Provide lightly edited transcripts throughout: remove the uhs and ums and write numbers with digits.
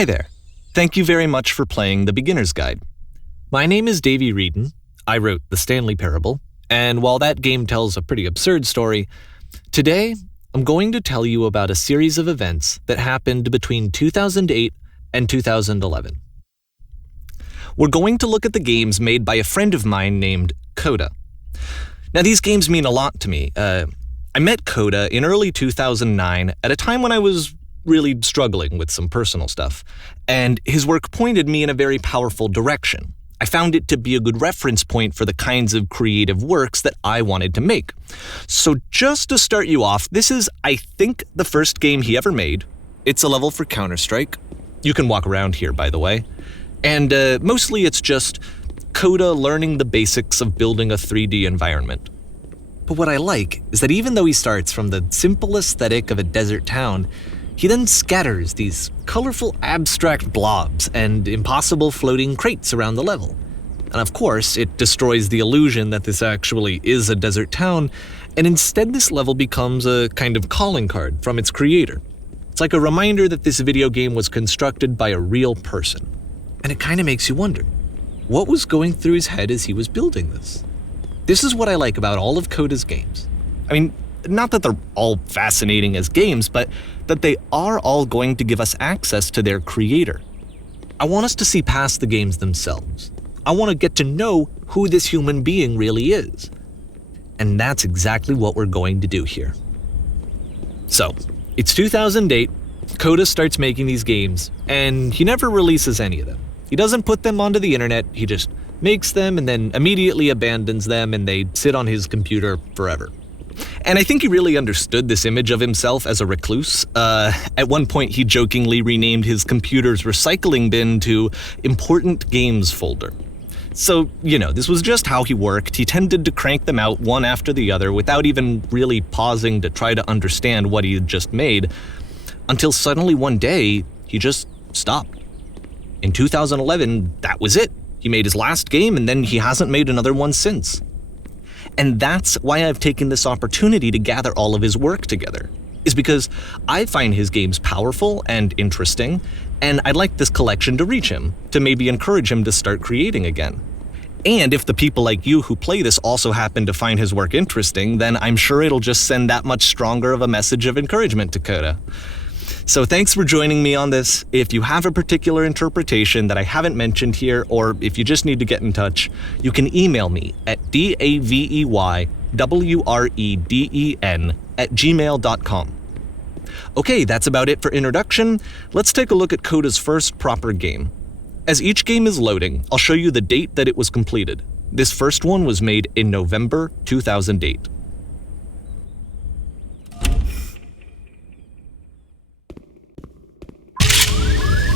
Hi there. Thank you very much for playing The Beginner's Guide. My name is Davey Reedon. I wrote The Stanley Parable, and while that game tells a pretty absurd story, today I'm going to tell you about a series of events that happened between 2008 and 2011. We're going to look at the games made by a friend of mine named Coda. Now, these games mean a lot to me. I met Coda in early 2009 at a time when I was really struggling with some personal stuff, and his work pointed me in a very powerful direction. I found it to be a good reference point for the kinds of creative works that I wanted to make. So just to start you off, this is, I think, the first game he ever made. It's a level for Counter-Strike. You can walk around here, by the way. And mostly it's just Coda learning the basics of building a 3D environment. But what I like is that even though he starts from the simple aesthetic of a desert town, he then scatters these colorful abstract blobs and impossible floating crates around the level. And of course, it destroys the illusion that this actually is a desert town, and instead this level becomes a kind of calling card from its creator. It's like a reminder that this video game was constructed by a real person. And it kind of makes you wonder, what was going through his head as he was building this? This is what I like about all of Coda's games. I mean, not that they're all fascinating as games, but that they are all going to give us access to their creator. I want us to see past the games themselves. I want to get to know who this human being really is. And that's exactly what we're going to do here. So, it's 2008, Coda starts making these games, and he never releases any of them. He doesn't put them onto the internet, he just makes them and then immediately abandons them, and they sit on his computer forever. And I think he really understood this image of himself as a recluse. At one point, he jokingly renamed his computer's recycling bin to Important Games Folder. So, this was just how he worked. He tended to crank them out one after the other without even really pausing to try to understand what he had just made, until suddenly one day, he just stopped. In 2011, that was it. He made his last game, and then he hasn't made another one since. And that's why I've taken this opportunity to gather all of his work together, is because I find his games powerful and interesting, and I'd like this collection to reach him, to maybe encourage him to start creating again. And if the people like you who play this also happen to find his work interesting, then I'm sure it'll just send that much stronger of a message of encouragement to Coda. So thanks for joining me on this. If you have a particular interpretation that I haven't mentioned here, or if you just need to get in touch, you can email me at daveywreden@gmail.com. Okay, that's about it for introduction. Let's take a look at Coda's first proper game. As each game is loading, I'll show you the date that it was completed. This first one was made in November 2008.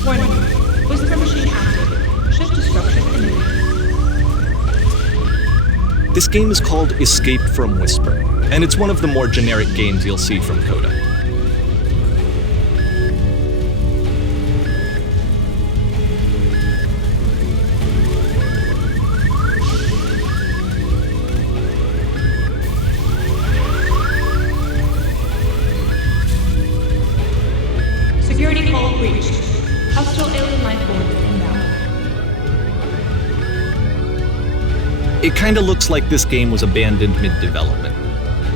Warning. Whisper machine active. Shift to structured image. This game is called Escape from Whisper, and it's one of the more generic games you'll see from Coda. Security call breached. Hostile alien life form inbound. It kinda looks like this game was abandoned mid-development.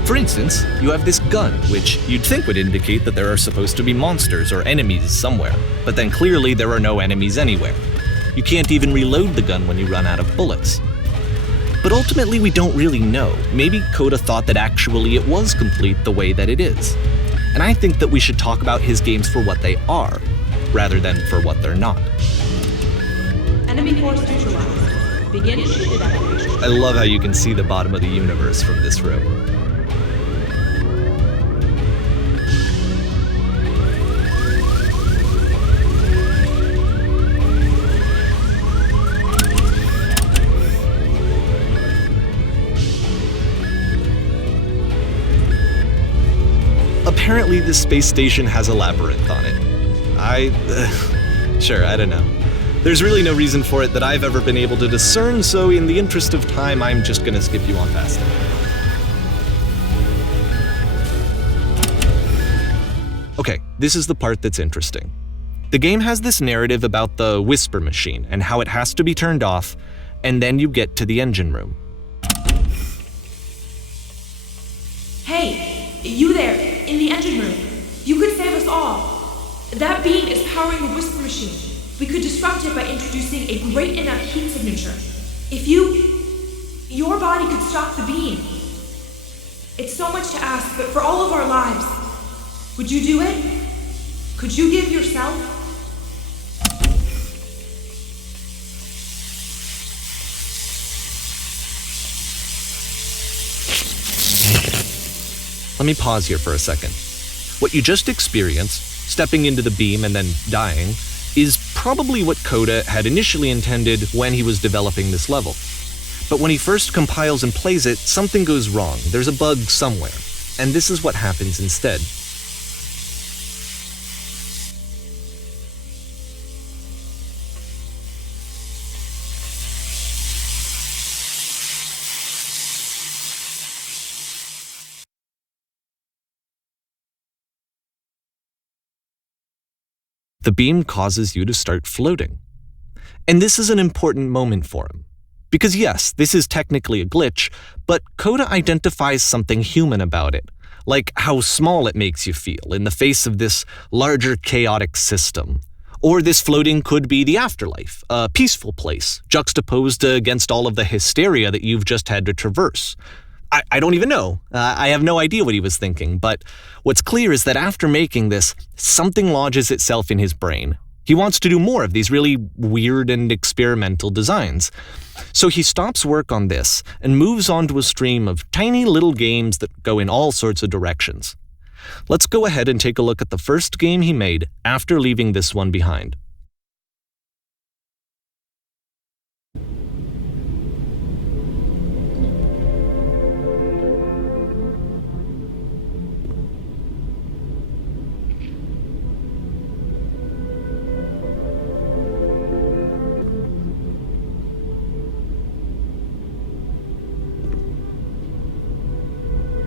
For instance, you have this gun, which you'd think would indicate that there are supposed to be monsters or enemies somewhere, but then clearly there are no enemies anywhere. You can't even reload the gun when you run out of bullets. But ultimately we don't really know. Maybe Coda thought that actually it was complete the way that it is. And I think that we should talk about his games for what they are, rather than for what they're not. Enemy force neutralized. Begin shield evacuation. I love how you can see the bottom of the universe from this room. Apparently this space station has a labyrinth on it. Sure, I don't know. There's really no reason for it that I've ever been able to discern, so in the interest of time, I'm just gonna skip you on past it. Okay, this is the part that's interesting. The game has this narrative about the whisper machine and how it has to be turned off, and then you get to the engine room. Hey, you there, in the engine room. You could save us all. That beam is powering the whisper machine. We could disrupt it by introducing a great enough heat signature. If your body could stop the beam. It's so much to ask, but for all of our lives, would you do it? Could you give yourself? Let me pause here for a second. What you just experienced, stepping into the beam and then dying, is probably what Coda had initially intended when he was developing this level. But when he first compiles and plays it, something goes wrong. There's a bug somewhere. And this is what happens instead. The beam causes you to start floating. And this is an important moment for him. Because yes, this is technically a glitch, but Coda identifies something human about it, like how small it makes you feel in the face of this larger chaotic system. Or this floating could be the afterlife, a peaceful place, juxtaposed against all of the hysteria that you've just had to traverse. I don't even know. I have no idea what he was thinking, but what's clear is that after making this, something lodges itself in his brain. He wants to do more of these really weird and experimental designs. So he stops work on this and moves on to a stream of tiny little games that go in all sorts of directions. Let's go ahead and take a look at the first game he made after leaving this one behind.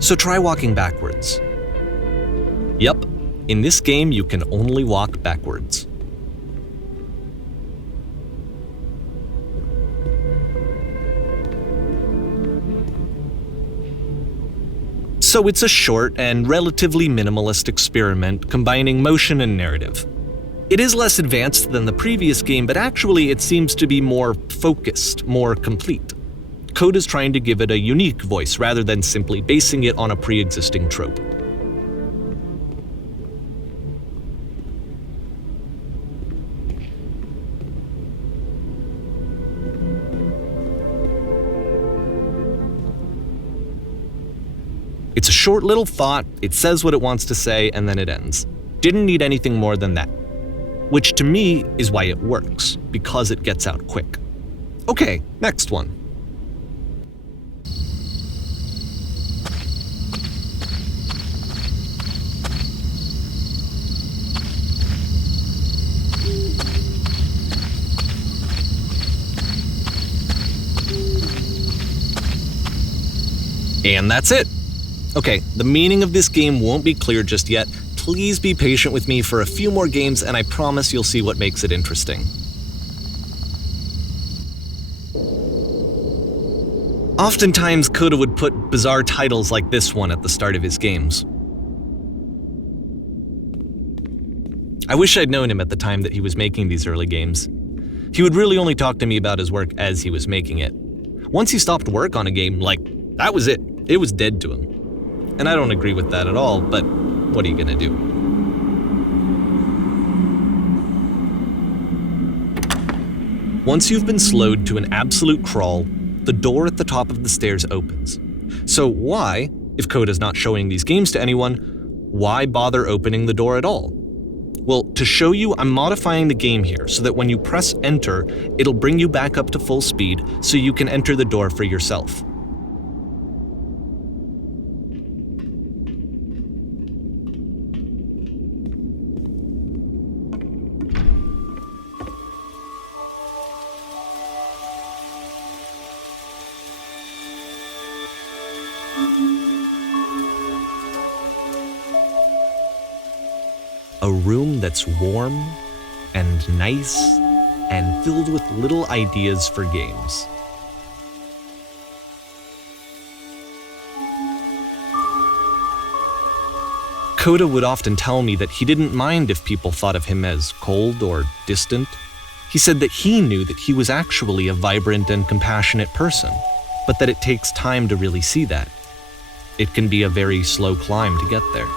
So try walking backwards. Yep, in this game you can only walk backwards. So it's a short and relatively minimalist experiment combining motion and narrative. It is less advanced than the previous game, but actually it seems to be more focused, more complete. Code is trying to give it a unique voice rather than simply basing it on a pre-existing trope. It's a short little thought, it says what it wants to say, and then it ends. Didn't need anything more than that. Which to me is why it works, because it gets out quick. Okay, next one. And that's it. Okay, the meaning of this game won't be clear just yet. Please be patient with me for a few more games, and I promise you'll see what makes it interesting. Oftentimes, Coda would put bizarre titles like this one at the start of his games. I wish I'd known him at the time that he was making these early games. He would really only talk to me about his work as he was making it. Once he stopped work on a game, that was it. It was dead to him. And I don't agree with that at all, but what are you gonna do? Once you've been slowed to an absolute crawl, the door at the top of the stairs opens. So why, if Coda's not showing these games to anyone, why bother opening the door at all? Well, to show you, I'm modifying the game here so that when you press enter, it'll bring you back up to full speed so you can enter the door for yourself. A room that's warm and nice and filled with little ideas for games. Coda would often tell me that he didn't mind if people thought of him as cold or distant. He said that he knew that he was actually a vibrant and compassionate person, but that it takes time to really see that. It can be a very slow climb to get there.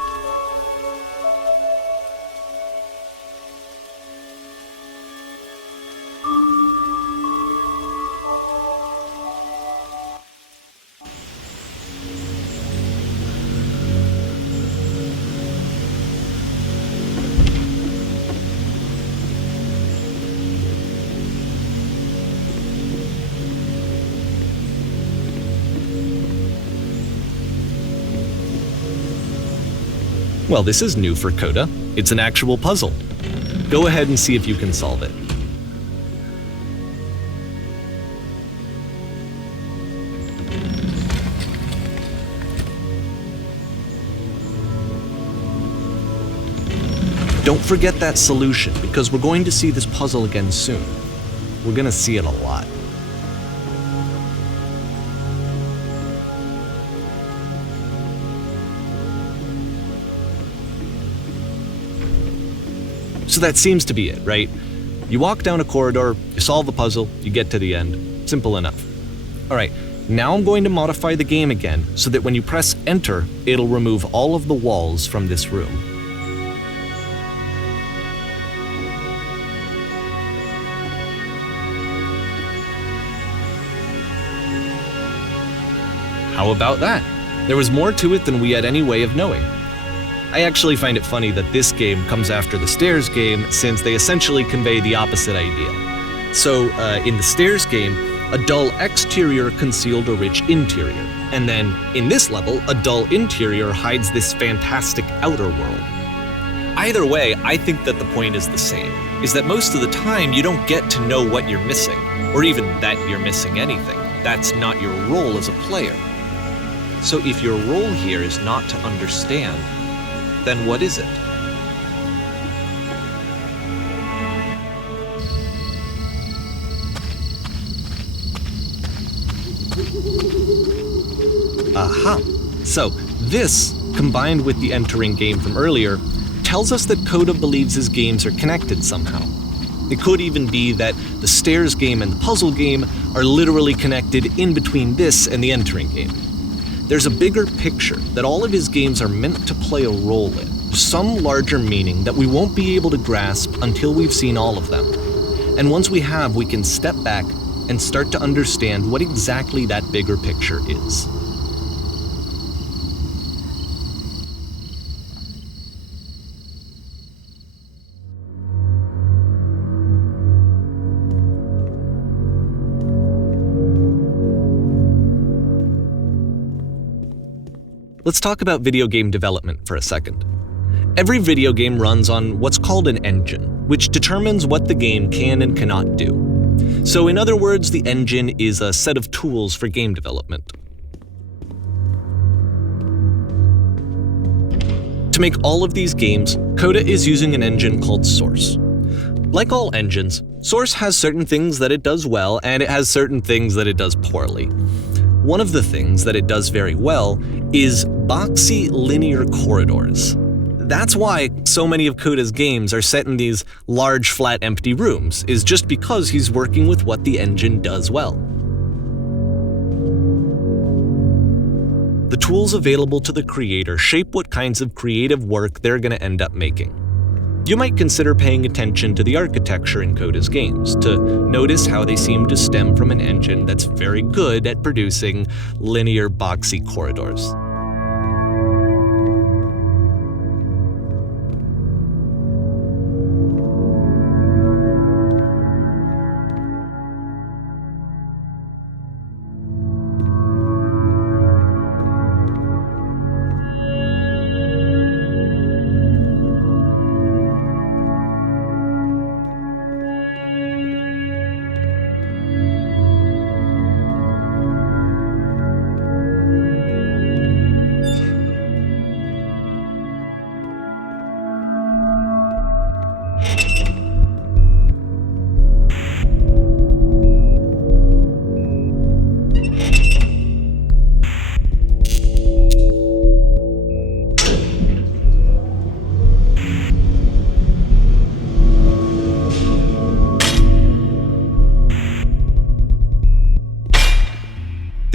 Well, this is new for Coda. It's an actual puzzle. Go ahead and see if you can solve it. Don't forget that solution, because we're going to see this puzzle again soon. We're going to see it a lot. So that seems to be it, right? You walk down a corridor, you solve a puzzle, you get to the end. Simple enough. All right, now I'm going to modify the game again so that when you press enter, it'll remove all of the walls from this room. How about that? There was more to it than we had any way of knowing. I actually find it funny that this game comes after the stairs game, since they essentially convey the opposite idea. So, in the stairs game, a dull exterior concealed a rich interior, and then, in this level, a dull interior hides this fantastic outer world. Either way, I think that the point is the same, is that most of the time you don't get to know what you're missing, or even that you're missing anything. That's not your role as a player. So if your role here is not to understand, then what is it? Aha! So, this, combined with the entering game from earlier, tells us that Coda believes his games are connected somehow. It could even be that the stairs game and the puzzle game are literally connected in between this and the entering game. There's a bigger picture that all of his games are meant to play a role in, some larger meaning that we won't be able to grasp until we've seen all of them. And once we have, we can step back and start to understand what exactly that bigger picture is. Let's talk about video game development for a second. Every video game runs on what's called an engine, which determines what the game can and cannot do. So in other words, the engine is a set of tools for game development. To make all of these games, Coda is using an engine called Source. Like all engines, Source has certain things that it does well, and it has certain things that it does poorly. One of the things that it does very well is boxy linear corridors. That's why so many of Coda's games are set in these large, flat, empty rooms, is just because he's working with what the engine does well. The tools available to the creator shape what kinds of creative work they're going to end up making. You might consider paying attention to the architecture in Coda's games, to notice how they seem to stem from an engine that's very good at producing linear, boxy corridors.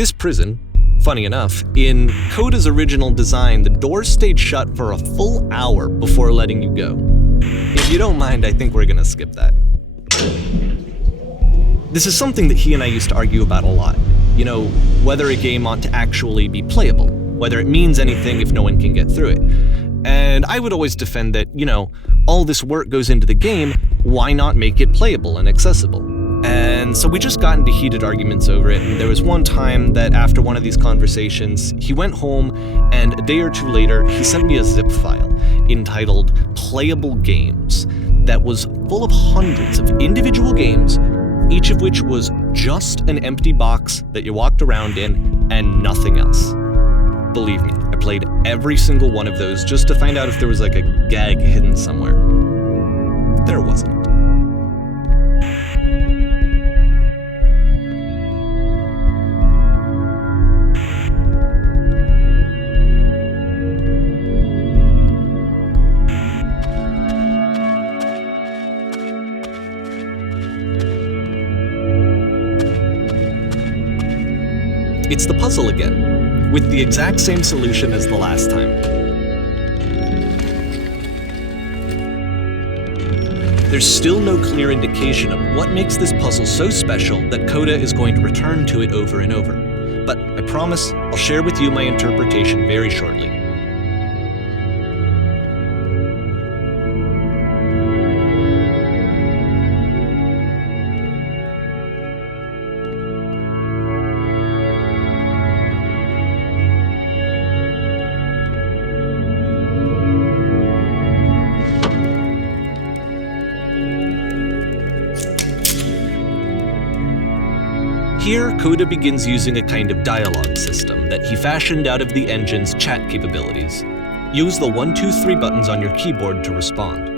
This prison, funny enough, in Coda's original design, the doors stayed shut for a full hour before letting you go. If you don't mind, I think we're gonna skip that. This is something that he and I used to argue about a lot. You know, whether a game ought to actually be playable, whether it means anything if no one can get through it. And I would always defend that, all this work goes into the game, why not make it playable and accessible? And so we just got into heated arguments over it, and there was one time that after one of these conversations, he went home, and a day or two later, he sent me a zip file entitled Playable Games that was full of hundreds of individual games, each of which was just an empty box that you walked around in and nothing else. Believe me, I played every single one of those just to find out if there was like a gag hidden somewhere. There wasn't. It's the puzzle again, with the exact same solution as the last time. There's still no clear indication of what makes this puzzle so special that Coda is going to return to it over and over. But I promise I'll share with you my interpretation very shortly. Here, Coda begins using a kind of dialogue system that he fashioned out of the engine's chat capabilities. Use the 1, 2, 3 buttons on your keyboard to respond.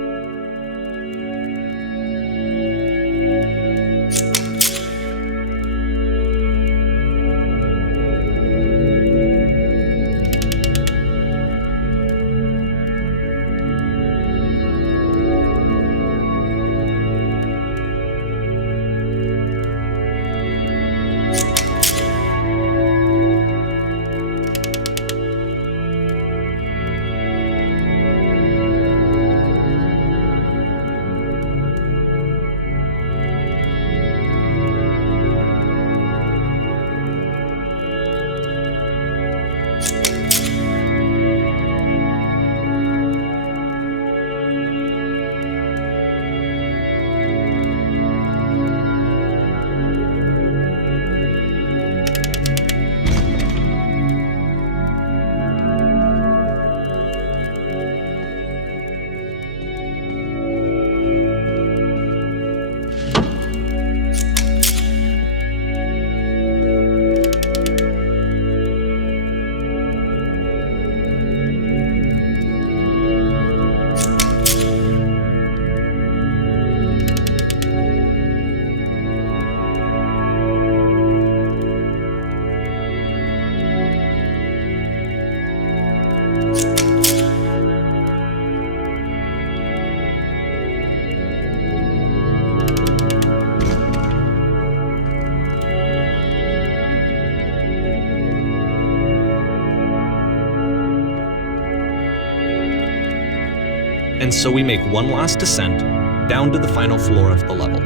And so we make one last descent down to the final floor of the level.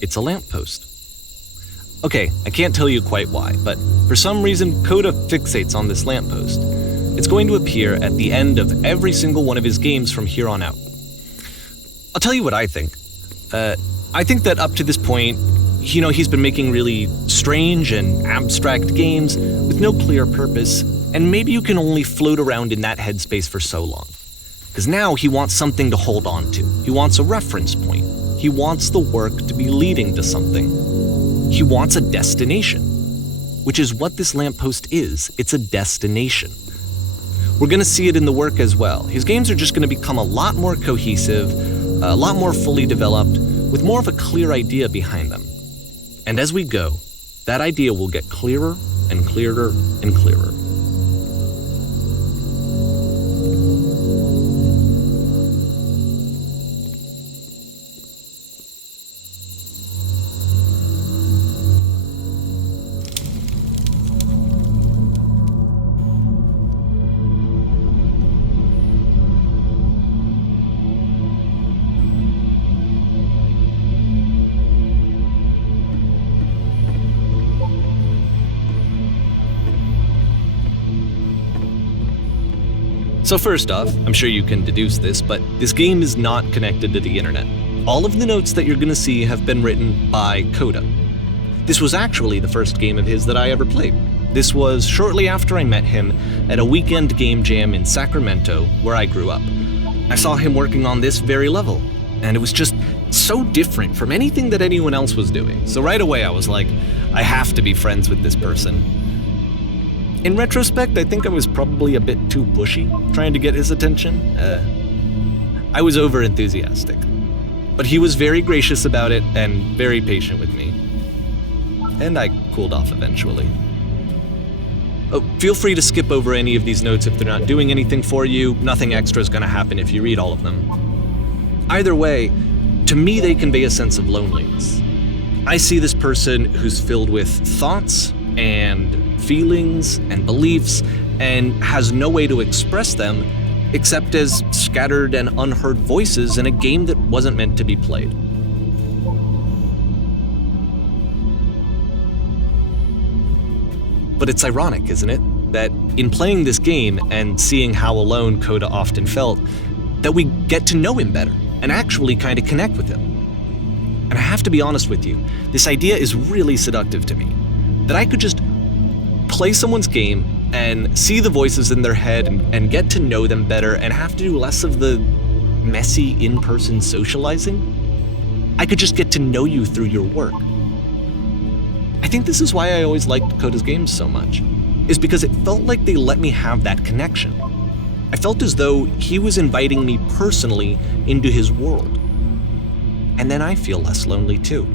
It's a lamppost. Okay, I can't tell you quite why, but for some reason Coda fixates on this lamppost. It's going to appear at the end of every single one of his games from here on out. I'll tell you what I think. I think that up to this point, he's been making really strange and abstract games with no clear purpose, and maybe you can only float around in that headspace for so long. Because now he wants something to hold on to. He wants a reference point. He wants the work to be leading to something. He wants a destination, which is what this lamppost is. It's a destination. We're going to see it in the work as well. His games are just going to become a lot more cohesive, a lot more fully developed, with more of a clear idea behind them. And as we go, that idea will get clearer and clearer and clearer. So first off, I'm sure you can deduce this, but this game is not connected to the internet. All of the notes that you're going to see have been written by Coda. This was actually the first game of his that I ever played. This was shortly after I met him at a weekend game jam in Sacramento, where I grew up. I saw him working on this very level, and it was just so different from anything that anyone else was doing. So right away I was like, I have to be friends with this person. In retrospect, I think I was probably a bit too pushy, trying to get his attention. I was over-enthusiastic. But he was very gracious about it and very patient with me. And I cooled off eventually. Oh, feel free to skip over any of these notes if they're not doing anything for you. Nothing extra is going to happen if you read all of them. Either way, to me they convey a sense of loneliness. I see this person who's filled with thoughts and feelings and beliefs and has no way to express them except as scattered and unheard voices in a game that wasn't meant to be played. But it's ironic, isn't it, that in playing this game and seeing how alone Coda often felt, that we get to know him better and actually kind of connect with him. And I have to be honest with you, this idea is really seductive to me, that I could just play someone's game and see the voices in their head and get to know them better and have to do less of the messy in-person socializing. I could just get to know you through your work. I think this is why I always liked Coda's games so much, is because it felt like they let me have that connection. I felt as though he was inviting me personally into his world. And then I feel less lonely too.